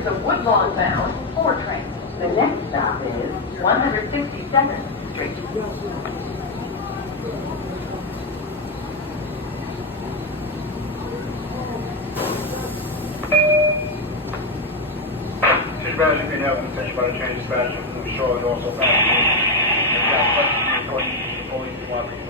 is a Woodlawn-bound 4 train. The next stop is 162nd Street. Dispatch, you can have attention by the train dispatch. I'm sure it also found. If you have questions, police,